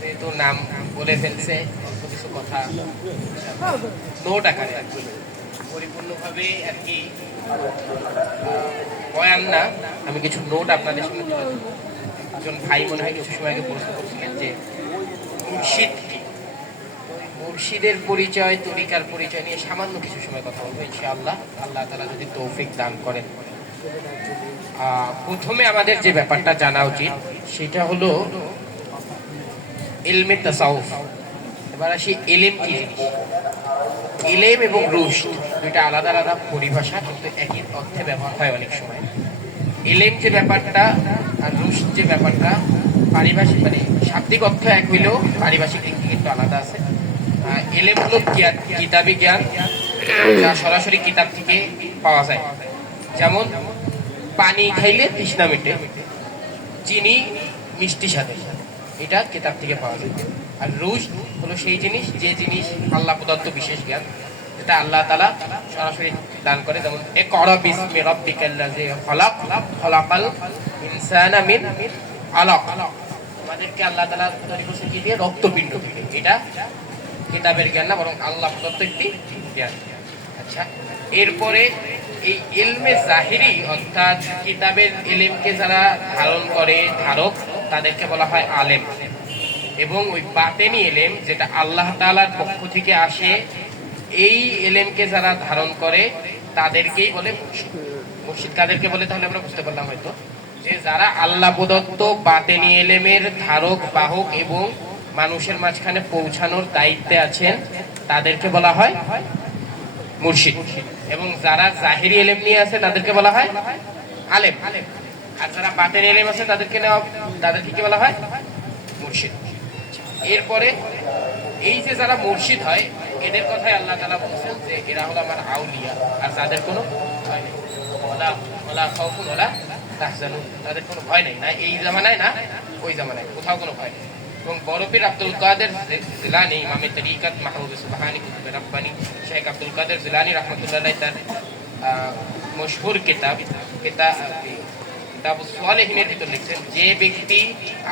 যেহেতু নাম বলে ফেলছে, অল্প কিছু কথা নোট আকারে আর কি, পরিপূর্ণভাবে আর কি বয়ান না, আমি কিছু নোট আপনাদের সামনে তুলে ধরবো। একজন ভাই মনে হয় কিছু সময় আগে প্রশ্ন করছিলেন যে মুর্শিদ কি। মুর্শিদের পরিচয়, তরিকার পরিচয় নিয়ে সামান্য কিছু সময় কথা বলবো ইনশাআল্লাহ, আল্লাহ তাআলা যদি তৌফিক দান করেন। প্রথমে আমাদের যে ব্যাপারটা জানা উচিত সেটা হলো ইলমে তাসাউফ। এবার আসি ইলম কি জিনিস। ইলম এবং রুশদ দুইটা আলাদা আলাদা পরিভাষা, কিন্তু একই অর্থে ব্যবহার হয় অনেক সময়। ইলম যে ব্যাপারটা আর রুশদ যে ব্যাপারটা পারিভাষিক মানে শাব্দিক অর্থ এক হইলেও পারিভাষিক দিক থেকে একটু আলাদা আছে। ইলম হলো জ্ঞান, কিতাবি জ্ঞান, যা সরাসরি কিতাব থেকে পাওয়া যায়। যেমন পানি খাইলে তৃষ্ণা মেটে, চিনি মিষ্টি সাথে, এটা কিতাব থেকে পাওয়া যায়। আর রুশদ হলো সেই জিনিস, যে জিনিস আল্লাহ প্রদত্ত বিশেষ জ্ঞান, যেটা আল্লাহ তাআলা সরাসরি দান করে। যেমন ইকরা বিসমি রাব্বিকাল্লাযী খালাক, খালাকাল ইনসানা মিন আলাক। আমাদেরকে আল্লাহ তাআলা তৈরি করেছেন কি দিয়ে? রক্তপিণ্ড দিয়ে। এটা কিতাবের জ্ঞান না, বরং আল্লাহ প্রদত্ত একটি জ্ঞান। আচ্ছা, এরপরে এই ইলমে জাহিরি অর্থাৎ কিতাবের ইলমকে যারা ধারণ করে, ধারক, তাদেরকে বলা হয় আলেম। এবং ওই বাতেনি ইলম যেটা আল্লাহ তাআলার পক্ষ থেকে আসে, এই ইলমকে যারা ধারণ করে তাদেরকেই বলে মুর্শিদ। মুর্শিদ কাদেরকে বলে তাহলে আমরা বুঝতে পারলাম হয়তো, যে যারা আল্লাহ প্রদত্ত বাতেনি ইলমের ধারক, বাহক এবং মানুষের মাঝখানে পৌঁছানোর দায়িত্বে আছেন, তাদেরকে বলা হয় মুর্শিদ। এবং যারা জাহিরি ইলম নিয়ে আছে তাদেরকে বলা হয় আলেম। আর যারা বাতেনি ইলম আছে তাদেরকে কি বলা হয়? মুর্শিদ। এরপরে এই যে যারা মুর্শিদ হয়, এদের কথাই আল্লাহ তাআলা বলছেন যে এরা হলো আমার আউলিয়া, আর যাদের কোনো ভয় নেই, ওয়ালা খাউফুন ওয়ালা তাহজানুন, তাদের কোনো ভয় নেই, না এই জামানায় না ওই জামানায়, কোথাও কোনো ভয় নেই। এবং বরফির আব্দুল কাদের জিলানী, ইমামে তরিকাত মাহবুব সুবহানী কুতুবে রাব্বানী শেখ আব্দুল কাদের জিলানী রাহমাতুল্লাহ আলাইহি, তার মশহুর কিতাবুস সালেহিনের ভিতর লিখছেন, যে ব্যক্তি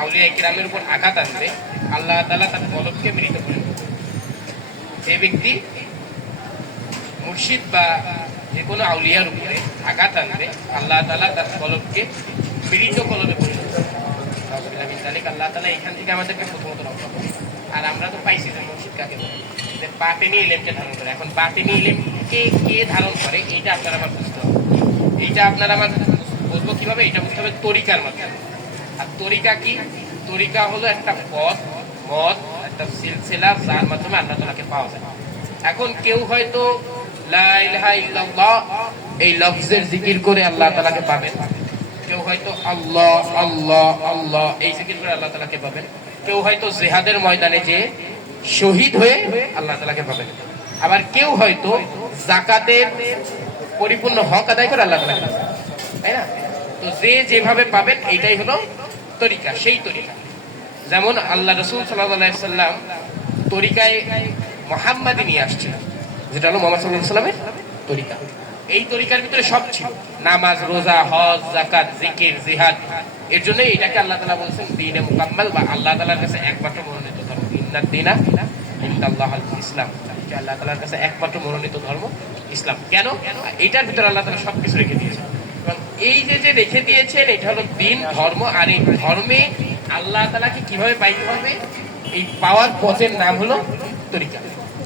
আউলিয়া কিরামের উপর আঘাত আনবে, আল্লাহ তাআলা তার কলবকে মৃত করে দেবেন। যে ব্যক্তি মুর্শিদ বা যে কোনো আউলিয়ার উপরে আঘাত আনবে, আল্লাহ তাআলা তার কলবকে মৃত কলবে পরিণত করবেন। আল্লাহ তাআলা এখান থেকে আমাদেরকে প্রথমত রক্ষা করবে। আর আমরা তো পাইছি যে মুর্শিদ কাকে বলে, যে বাতেনি ইলমকে ধারণ করে। এখন বাতেনি ইলমকে কে ধারণ করে, এইটা আপনারা আমার বুঝতে হবে। এইটা আপনারা আমার বুঝবো কিভাবে? এটা বুঝতে হবে তরিকার মাধ্যমে। আর তরিকা কি? তরিকা হলো একটা পথ, মত, একটা সিলসিলা, যার মাধ্যমে আল্লাহ তাআলাকে পাওয়া যায়। এখন কেউ হয়তো লা ইলাহা ইল্লাল্লাহ এই লফজের জিকির করে আল্লাহ তাআলাকে পাবেন, কেউ হয়তো আল্লাহ আল্লাহ আল্লাহ এই জিকির করে আল্লাহ তাআলাকে পাবেন, কেউ হয়তো জিহাদের ময়দানে যে শহীদ হয়ে আল্লাহ তাআলাকে পাবেন, আবার কেউ হয়তো যাকাতের পরিপূর্ণ হক আদায় করে আল্লাহ তাআলাকে পাবেন, তাই না? তো যে যেভাবে পাবেন এইটাই হলো তরিকা, সেই তরিকা। যেমন আল্লাহ রাসূল সাল্লাল্লাহু আলাইহি সাল্লাম তরিকায় মুহাম্মাদি নিয়ে আসছেন, যেটা হলো মুহাম্মদ সাল্লাল্লাহু আলাইহি সাল্লামের তরিকা। এই তরিকার ভিতরে সব ছিল, নামাজ, রোজা, হজ, যাকাত, জিকির, জিহাদ। এর জন্য এটাকে আল্লাহ তাআলা বলেছেন দ্বীনে মুকাম্মাল, বা আল্লাহ তাআলার কাছে একমাত্র মনোনীত ধর্ম। ইন্নাদ দীনা ইনদাল্লাহিল ইসলাম, আল্লাহ তাআলার কাছে একমাত্র মনোনীত ধর্ম ইসলাম। কেন? এটার ভিতরে আল্লাহ তাআলা সবকিছু রেখে দিয়েছেন। এবং এই যে রেখে দিয়েছেন, এটা হলো দ্বীন, ধর্ম। আর এই ধর্মে আল্লাহ তাআলাকে কিভাবে পাইতে হবে, এই পাওয়ার পথের নাম হলো তরিকা।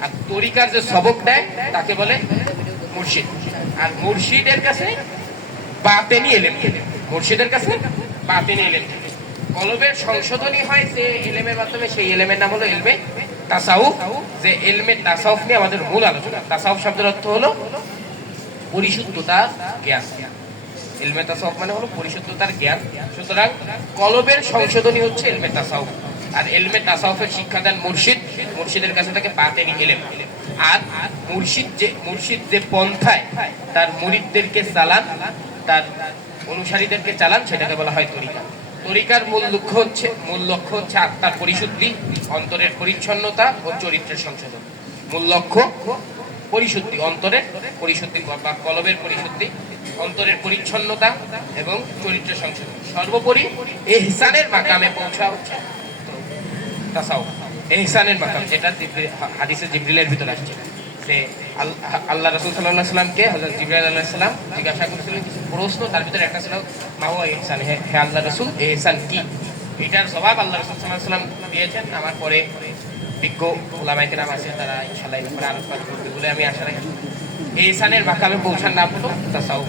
আর তরিকার যে সবক দেয় তাকে বলে মুর্শিদ। আর মুর্শিদের কাছে বাতেনি ইলম থাকে, মুর্শিদের কাছে বাতেনি ইলম থাকে। কলবের সংশোধনী হয় যে ইলমের মাধ্যমে, সেই ইলমের নাম হলো ইলমে তাসাউফ। যে ইলমে তাসাউফ নিয়ে আমাদের মূল আলোচনা। তাসাউফ শব্দের অর্থ হলো পরিশুদ্ধতার জ্ঞান। ইলমে তাসাউফ মানে হলো পরিশুদ্ধতার জ্ঞান। সুতরাং কলবের সংশোধনী হচ্ছে ইলমে তাসাউফ। আর ইলমে তাসাউফের শিক্ষা দেন মুর্শিদ, মুর্শিদের কাছে থাকে বাতেনি ইলম। আর মুর্শিদ যে পন্থায় তার মুরিদদেরকে চালান, তার অনুসারীদেরকে চালান, সেটাকে বলা হয় তরিকা। তরিকার মূল লক্ষ্য হচ্ছে আত্মার পরিশুদ্ধি, অন্তরের পরিচ্ছন্নতা ও চরিত্রের সংশোধন। মূল লক্ষ্য পরিশুদ্ধি, অন্তরের পরিশুদ্ধি বা কলবের পরিশুদ্ধি, অন্তরের পরিচ্ছন্নতা এবং চরিত্রের সংশোধন। সর্বোপরি ইহসানের মাকামে পৌঁছা হচ্ছে তাসাউফ, ইহসানের মাকাম, যেটা হাদিসে জিবরিলের ভিতর আসছে যে আল্লাহ রাসূল সাল্লাল্লাহু আলাইহি সাল্লামকে হযরত জিবরাইল আলাইহিস সালাম জিজ্ঞাসা করেছিলেন কিছু প্রশ্ন, তার ভিতরে একটা ছিল মা হুয়া ইহসান, হে আল্লাহ রাসূল ইহসান কি? এটার জবাব আল্লাহ রাসূল সাল্লাল্লাহু আলাইহি সাল্লাম দিয়েছেন। আমার পরে বিজ্ঞ উলামায়ে কেরাম আছে, তারা ইনশাআল্লাহ এই ব্যাপারে আলোচনা করবে বলে আমি আশা রাখি। ইহসানের মাকামে পৌঁছার নাম হলো তাসাউফ।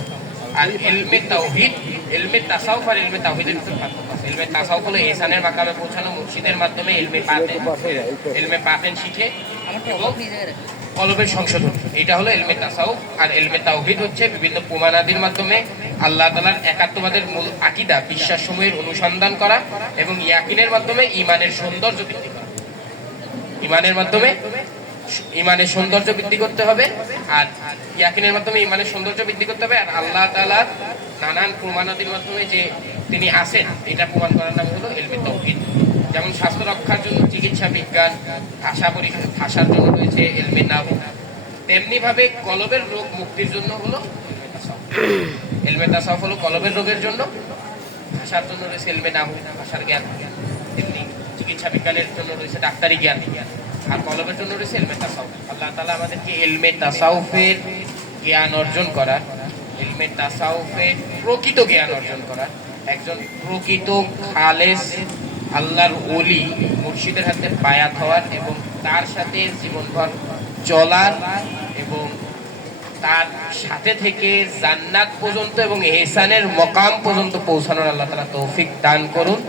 আর ইলমে তাওহীদ, ইলমে তাসাউফ আর ইলমে তাওহীদের ভিতরে পার্থক্য আছে। ইলমে তাসাউফ হলো ইহসানের মাকামে পৌঁছানো, মুর্শিদের মাধ্যমে ইলমে বাতিন শিখে এবং কলবের সংশোধন, এটা হলো ইলমে তাসাউফ। আর ইলমে তাওহীদ হচ্ছে বিভিন্ন প্রমাণাদির মাধ্যমে আল্লাহ তাআলার একাত্মবাদের মূল আকীদা, বিশ্বাসসমূহের অনুসন্ধান করা এবং ইয়াকিনের মাধ্যমে ঈমানের সৌন্দর্য বৃদ্ধি করা। ঈমানের মাধ্যমে ঈমানের সৌন্দর্য বৃদ্ধি করতে হবে, আর ইয়াকিনের মাধ্যমে ঈমানের সৌন্দর্য বৃদ্ধি করতে হবে। আর আল্লাহ তাআলার নানান প্রমাণাদির মাধ্যমে যে তিনি আছেন, এটা প্রমাণ করার নাম হলো ইলমে তাওহীদ। যেমন স্বাস্থ্য রক্ষার জন্য চিকিৎসা বিজ্ঞান, ভাষার জন্য রয়েছে ইলমে নাহু, তেমনি ভাবে কলবের রোগ মুক্তির জন্য হলো ইলমে তাসাউফ। ইলমে তাসাউফ হলো কলবের রোগের জন্য, ভাষার জন্য রয়েছে ইলমে নাহু, ভাষার জ্ঞান, তেমনি চিকিৎসা বিজ্ঞানের জন্য রয়েছে ডাক্তারি জ্ঞান, আর কলবের জন্য রয়েছে ইলমে তাসাউফ। আল্লাহ তাআলা আমাদেরকে ইলমে তাসাউফের জ্ঞান অর্জন করা, ইলমে তাসাউফের প্রকৃত জ্ঞান অর্জন করা, একজন প্রকৃত খালেস আল্লাহর ওলি মুর্শিদের হাতে বায়াত হওয়ার এবং তার সাথে জীবনভর চলার এবং তার সাথে থেকে জান্নাত পর্যন্ত এবং ইহসানের মকাম পর্যন্ত পৌঁছানোর আল্লাহ তাআলা তৌফিক দান করুন।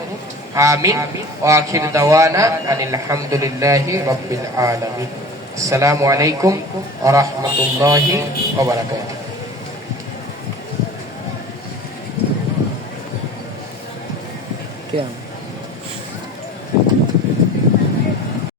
আমিন। ওয়া আখির দাওয়ানা আনিল হামদুলিল্লাহি রাব্বিল আলামিন। আসসালামু আলাইকুম ওয়া রাহমাতুল্লাহি ওয়া বারাকাতুহু। क्या